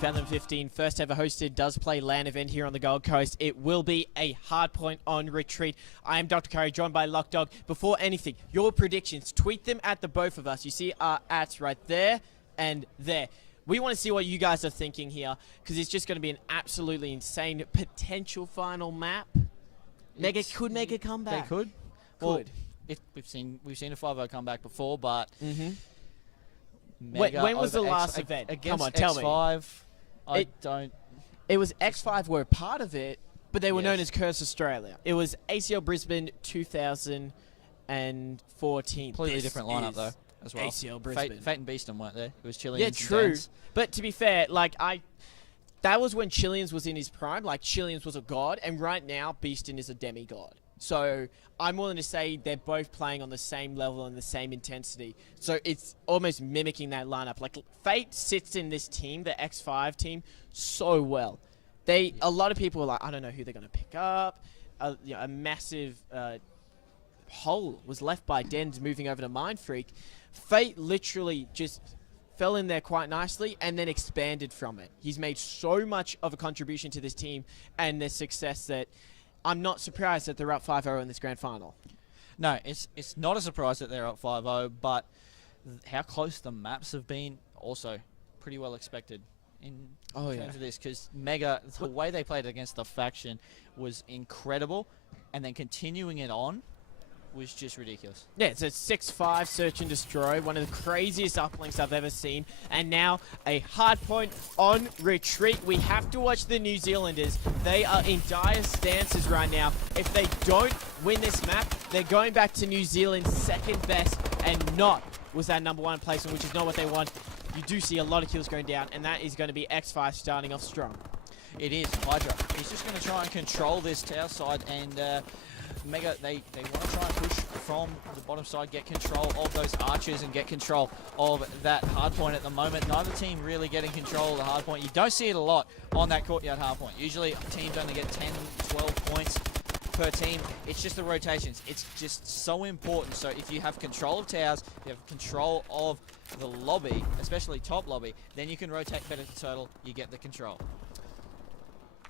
Fathom 15, first ever hosted, does play LAN event here on the Gold Coast. It will be a Hardpoint on retreat. I am Dr. Curry, joined by Lockdog. Before anything, your predictions, tweet them at the both of us. You see our ats right there and there. We want to see what you guys are thinking here, because it's just going to be an absolutely insane potential final map. Mega could make a comeback. They could. Well, if we've seen a 5-0 comeback before, but when was the last event? Come on, tell me. X5, I don't. It was X5 were a part of it, but they were known as Curse Australia. It was ACL Brisbane 2014. Completely different lineup though, as well. ACL Brisbane. Fate and Beeston weren't there. It was Chileans. Yeah, true. But to be fair, like that was when Chileans was in his prime. Like Chileans was a god, and right now Beeston is a demigod. So I'm willing to say they're both playing on the same level and the same intensity. So it's almost mimicking that lineup. Like Fate sits in this team, the X5 team, so well. A lot of people are like, I don't know who they're going to pick up. A massive hole was left by Dens moving over to Mind Freak. Fate literally just fell in there quite nicely and then expanded from it. He's made so much of a contribution to this team and their success that I'm not surprised that they're up 5-0 in this grand final. No, it's not a surprise that they're up 5-0, but how close the maps have been also pretty well expected in terms of this, because Mega, the way they played against the faction was incredible, and then continuing it on was just ridiculous. Yeah, it's a 6-5 search and destroy, one of the craziest uplinks I've ever seen, and now a Hardpoint on retreat. We have to watch the New Zealanders. They are in dire stances right now. If they don't win this map, they're going back to New Zealand's second best, and not was that #1 placement, which is not what they want. You do see a lot of kills going down, and that is going to be X5 starting off strong. It is. Hydra. He's just going to try and control this tower side, and Mega, they want to try and push from the bottom side, get control of those archers and get control of that hardpoint at the moment. Neither team really getting control of the hardpoint. You don't see it a lot on that courtyard hardpoint. Usually teams only get 10, 12 points per team. It's just the rotations. It's just so important. So if you have control of towers, you have control of the lobby, especially top lobby, then you can rotate better to turtle, you get the control.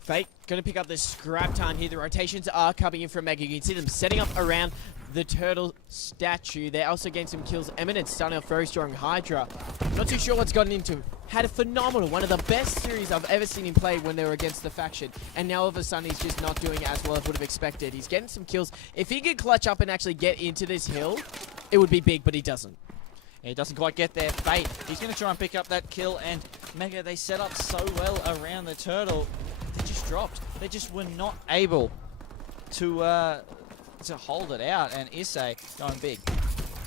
Fate going to pick up this scrap time here. The rotations are coming in from Mega. You can see them setting up around the turtle statue. They're also getting some kills. Eminence starting off very strong. Hydra, not too sure what's gotten into. Had a phenomenal, one of the best series I've ever seen him play when they were against the faction. And now all of a sudden he's just not doing as well as would have expected. He's getting some kills. If he could clutch up and actually get into this hill, it would be big, but he doesn't. He doesn't quite get there. Fate, he's going to try and pick up that kill, and Mega, they set up so well around the turtle. They just dropped. They just were not able to hold it out, and Issei going big.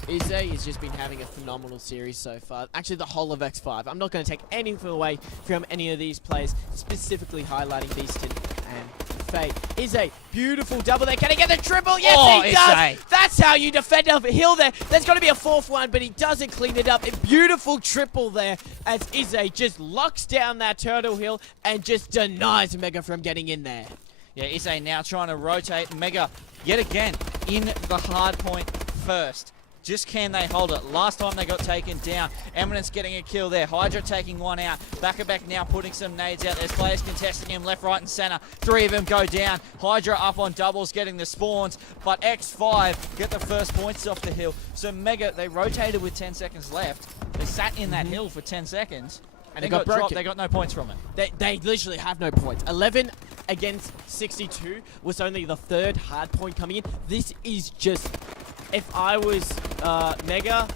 Issei has just been having a phenomenal series so far. Actually, the whole of X5. I'm not going to take anything away from any of these players, specifically highlighting Beeston and Fate. Issei, beautiful double there. Can he get the triple? Yes, he does! That's how you defend a hill there. There's going to be a 4th one, but he doesn't clean it up. A beautiful triple there as Issei just locks down that turtle hill and just denies Mega from getting in there. Yeah, Issei now trying to rotate. Mega, yet again, in the hard point first. Just can they hold it? Last time they got taken down. Eminence getting a kill there. Hydra taking one out. Back now putting some nades out. There's players contesting him left, right, and center. 3 of them go down. Hydra up on doubles, getting the spawns. But X5 get the first points off the hill. So Mega, they rotated with 10 seconds left. They sat in that hill for 10 seconds. And they got dropped. They got no points from it. They literally have no points. 11 against 62 was only the 3rd hard point coming in. This is just... If I was Mega,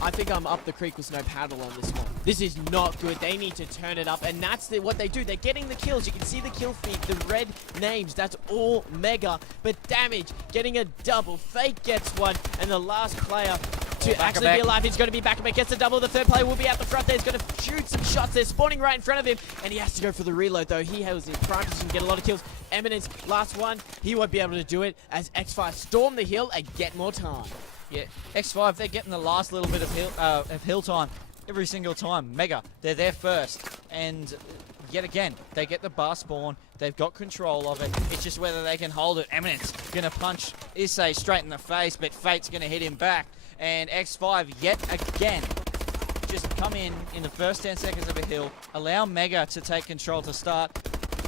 I think I'm up the creek with no paddle on this one. This is not good. They need to turn it up, and that's what they do. They're getting the kills. You can see the kill feed, the red names. That's all Mega. But damage, getting a double. Fate gets one, and the last player to actually be alive is going to be Back. Gets a double. The 3rd player will be out the front there. He's going to shoot some shots. They're spawning right in front of him, and he has to go for the reload, though. He has his prime position, get a lot of kills. Eminence, last one. He won't be able to do it as X5 storm the hill and get more time. Yeah, X5, they're getting the last little bit of hill time every single time. Mega, they're there first, and yet again, they get the bar spawn. They've got control of it. It's just whether they can hold it. Eminence gonna punch Issei straight in the face, but Fate's gonna hit him back. And X5 yet again just come in the first 10 seconds of a hill, allow Mega to take control to start,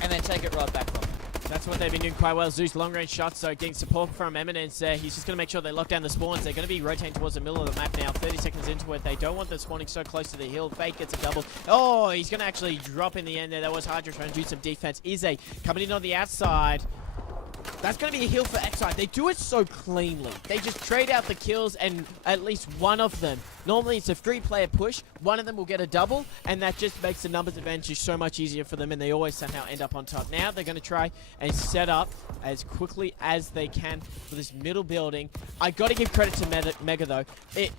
and then take it right back from there. That's what they've been doing quite well. Zeus long range shots, so getting support from Eminence there. He's just going to make sure they lock down the spawns. They're going to be rotating towards the middle of the map now. 30 seconds into it. They don't want them spawning so close to the hill. Fate gets a double. Oh, he's going to actually drop in the end there. That was Hydra trying to do some defense. Ize coming in on the outside. That's going to be a heal for X5. They do it so cleanly. They just trade out the kills, and at least one of them, normally it's a 3-player push, one of them will get a double, and that just makes the numbers advantage so much easier for them, and they always somehow end up on top. Now they're going to try and set up as quickly as they can for this middle building. I got to give credit to Mega though.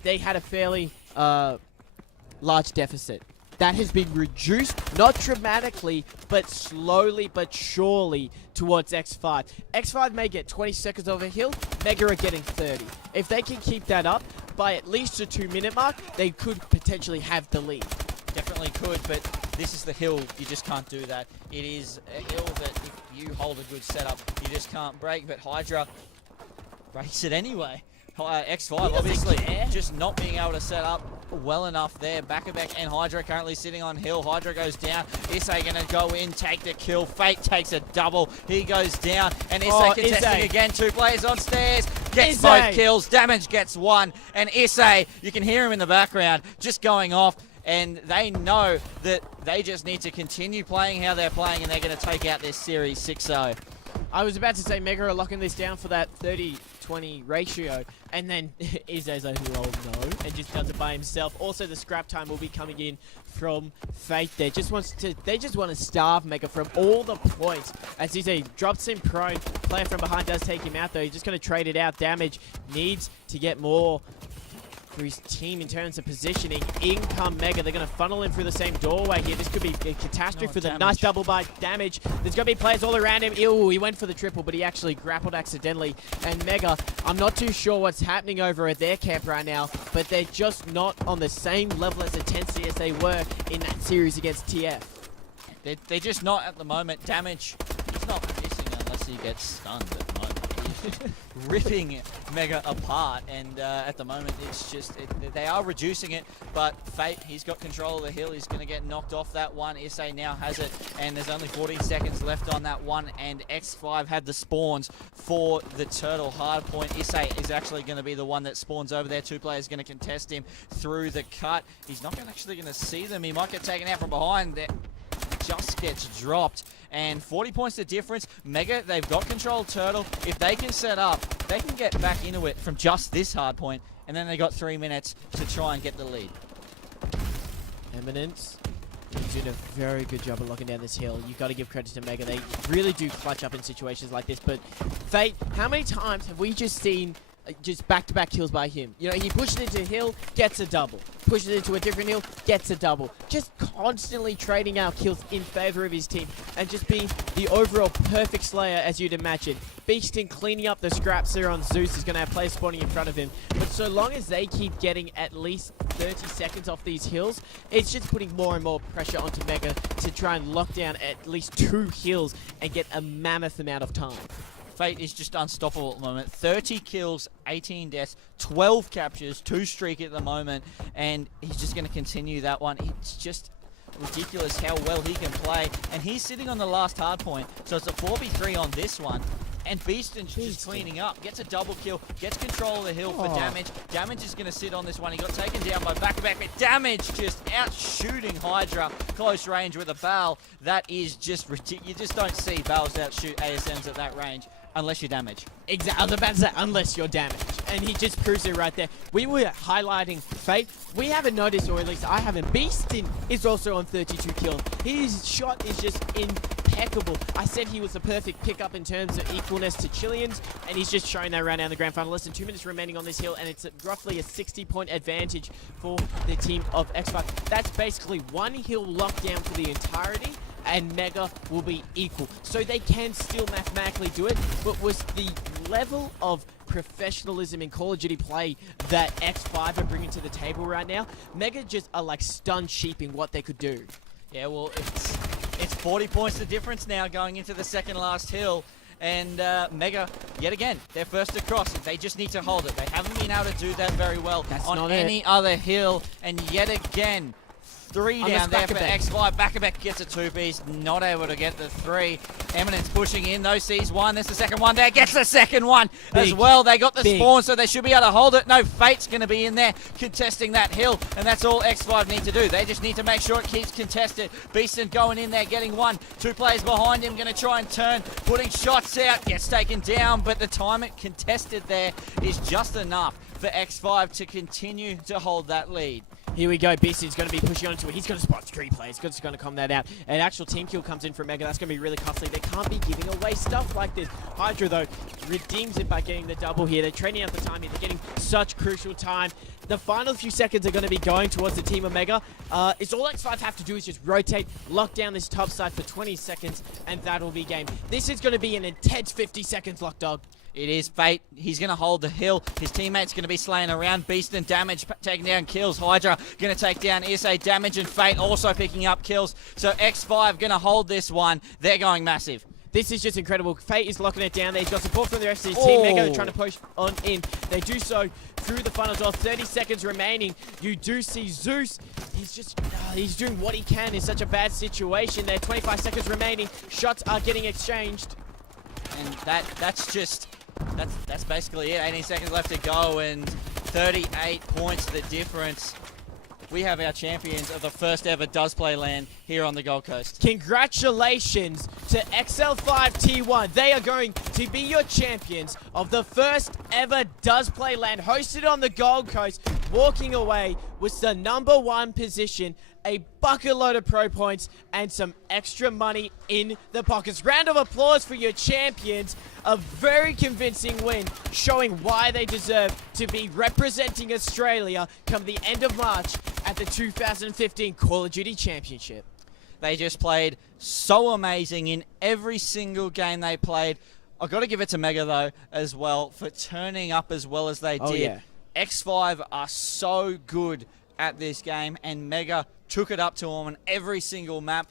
They had a fairly large deficit. That has been reduced, not dramatically, but slowly but surely towards X5. X5 may get 20 seconds of a hill, Mega are getting 30. If they can keep that up by at least the 2-minute mark, they could potentially have the lead. Definitely could, but this is the hill. You just can't do that. It is a hill that if you hold a good setup, you just can't break, but Hydra breaks it anyway. X5 obviously just not being able to set up well enough there. Back and Hydra currently sitting on hill. Hydra goes down. Isse gonna go in, take the kill. Fate takes a double. He goes down, and Isse contesting again. 2 players on stairs. Gets both kills. Damage gets 1, and Isse, you can hear him in the background, just going off. And they know that they just need to continue playing how they're playing, and they're going to take out this series 6-0. I was about to say Mega are locking this down for that 30-20 ratio, and then Izzo's like, oh no, and just does it by himself. Also, the scrap time will be coming in from Fate there. They just want to starve Mega from all the points. As Izzo drops him prone, player from behind does take him out though. He's just going to trade it out. Damage needs to get more for his team in terms of positioning. In come Mega. They're going to funnel in through the same doorway here. This could be a catastrophe for them. Nice double by Damage. There's going to be players all around him. Ew, he went for the triple, but he actually grappled accidentally. And Mega, I'm not too sure what's happening over at their camp right now, but they're just not on the same level as intensity as they were in that series against TF. They're just not at the moment. Damage, he's not missing unless he gets stunned at the moment. He's just ripping Mega apart, and at the moment it's just they are reducing it, but Fate, he's got control of the hill. He's going to get knocked off that one. Isse now has it, and there's only 14 seconds left on that one, and X5 had the spawns for the turtle hard point. Isse is actually going to be the one that spawns over there. 2 players going to contest him through the cut. He's not actually going to see them. He might get taken out from behind there. Just gets dropped, and 40 points the difference. Mega, they've got control of Turtle. If they can set up, they can get back into it from just this hard point, and then they got 3 minutes to try and get the lead. Eminence doing a very good job of locking down this hill. You've got to give credit to Mega. They really do clutch up in situations like this, but Fate, how many times have we just seen just back-to-back kills by him? You know, he pushes into a hill, gets a double. Pushes into a different hill, gets a double. Just constantly trading out kills in favor of his team and just being the overall perfect slayer as you'd imagine. Beasting cleaning up the scraps there on Zeus is going to have players spawning in front of him. But so long as they keep getting at least 30 seconds off these hills, it's just putting more and more pressure onto Mega to try and lock down at least 2 hills and get a mammoth amount of time. Fate is just unstoppable at the moment. 30 kills, 18 deaths, 12 captures, 2 streak at the moment, and he's just going to continue that one. It's just ridiculous how well he can play, and he's sitting on the last hard point, so it's a 4v3 on this one. And Beaston's just cleaning up, gets a double kill, gets control of the hill for Damage. Damage is going to sit on this one. He got taken down by back-to-back, but Damage just out-shooting Hydra close range with a Bal. That is just ridiculous. You just don't see Bals outshoot ASMs at that range unless you're Damage. Exactly. I was about to say, unless you're Damage. And he just proves it right there. We were highlighting Fate. We haven't noticed, or at least I haven't. Beaston is also on 32 kills. His shot is just impeccable. I said he was the perfect pickup in terms of equalness to Chileans, and he's just showing that right now in the grand final. Less than 2 minutes remaining on this hill, and it's roughly a 60-point advantage for the team of X5. That's basically 1 hill lockdown for the entirety, and Mega will be equal. So they can still mathematically do it, but was the level of professionalism in Call of Duty play that X5 are bringing to the table right now, Mega just are like stunned sheep in what they could do. Yeah, well, it's 40 points the difference now going into the second last hill. And Mega, yet again, they're first across. They just need to hold it. They haven't been able to do that very well on any other hill. And yet again, 3 down there for X5. Bakabek gets a 2-piece, not able to get the 3. Eminence pushing in, though, sees 1. There's the second one there, gets the second one as well. They got the spawn, so they should be able to hold it. No, Fate's going to be in there contesting that hill, and that's all X5 need to do. They just need to make sure it keeps contested. Beeston going in there, getting 1. 2 players behind him, going to try and turn, putting shots out, gets taken down, but the time it contested there is just enough for X5 to continue to hold that lead. Here we go. Beaston's going to be pushing onto it. He's going to spot 3 players. Just going to calm that out. An actual team kill comes in from Mega. That's going to be really costly. They can't be giving away stuff like this. Hydra, though, redeems it by getting the double here. They're training out the time here. They're getting such crucial time. The final few seconds are going to be going towards the team of Mega. It's all X5 have to do is just rotate, lock down this top side for 20 seconds, and that'll be game. This is going to be an intense 50 seconds, Lockdog. It is Fate. He's going to hold the hill. His teammate's going to be slaying around. Beeston damage, taking down kills. Hydra going to take down ESA damage, and Fate also picking up kills. So X5 going to hold this one. They're going massive. This is just incredible. Fate is locking it down there. He's got support from the rest of his team. Mega trying to push on in. They do so through the final door. 30 seconds remaining. You do see Zeus. He's just, he's doing what he can in such a bad situation there. 25 seconds remaining. Shots are getting exchanged. And that's basically it. 18 seconds left to go, and 38 points the difference. We have our champions of the first ever Does Play LAN here on the Gold Coast. Congratulations to XL5 T1. They are going to be your champions of the first ever Does Play LAN hosted on the Gold Coast, walking away with the #1 position, a bucket load of pro points, and some extra money in the pockets. Round of applause for your champions. A very convincing win, showing why they deserve to be representing Australia come the end of March at the 2015 Call of Duty Championship. They just played so amazing in every single game they played. I've got to give it to Mega, though, as well, for turning up as well as they did. Yeah. X5 are so good at this game, and Mega took it up to them on every single map,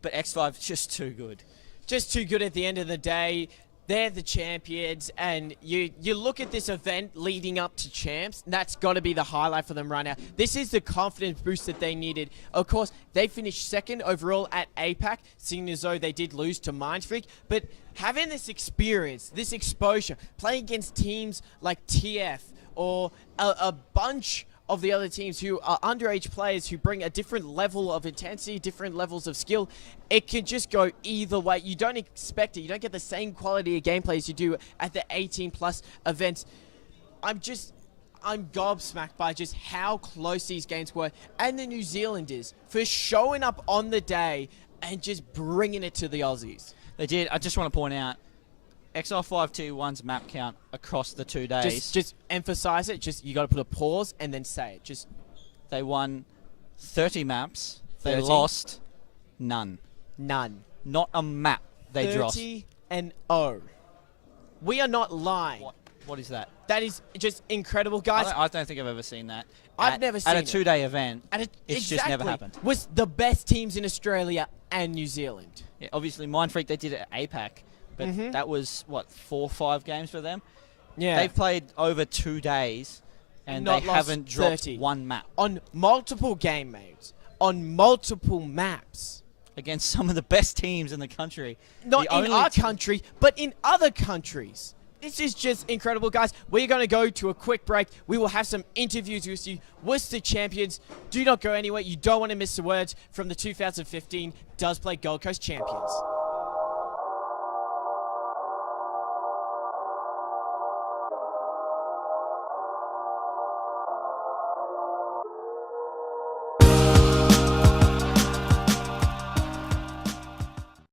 but X5 is just too good. Just too good at the end of the day. They're the champions, and you look at this event leading up to champs, that's got to be the highlight for them right now. This is the confidence boost that they needed. Of course, they finished second overall at APAC, seeing as though they did lose to Mindfreak, but having this experience, this exposure, playing against teams like TF or a bunch of the other teams who are underage players who bring a different level of intensity, different levels of skill, it can just go either way. You don't expect it. You don't get the same quality of gameplay as you do at the 18+ events. I'm gobsmacked by just how close these games were, and the New Zealanders for showing up on the day and just bringing it to the Aussies. They did. I just want to point out, XL5 T1's map count across the 2 days. Just emphasize it. Just you got to put a pause and then say it. Just they won 30 maps. 30? They lost none. None. Not a map they dropped. 30-0. We are not lying. What is that? That is just incredible, guys. I don't think I've ever seen that. I've never seen it. At a 2-day event. It's just never happened. Was the best teams in Australia and New Zealand. Yeah, obviously, Mindfreak, they did it at APAC. But that was, what, 4 or 5 games for them? Yeah. They've played over 2 days, and they haven't dropped 30. one map. On multiple game modes. On multiple maps. Against some of the best teams in the country. Not in our country, but in other countries. This is just incredible, guys. We're going to go to a quick break. We will have some interviews with you, with the champions. Do not go anywhere. You don't want to miss the words from the 2015 Does Play Gold Coast champions.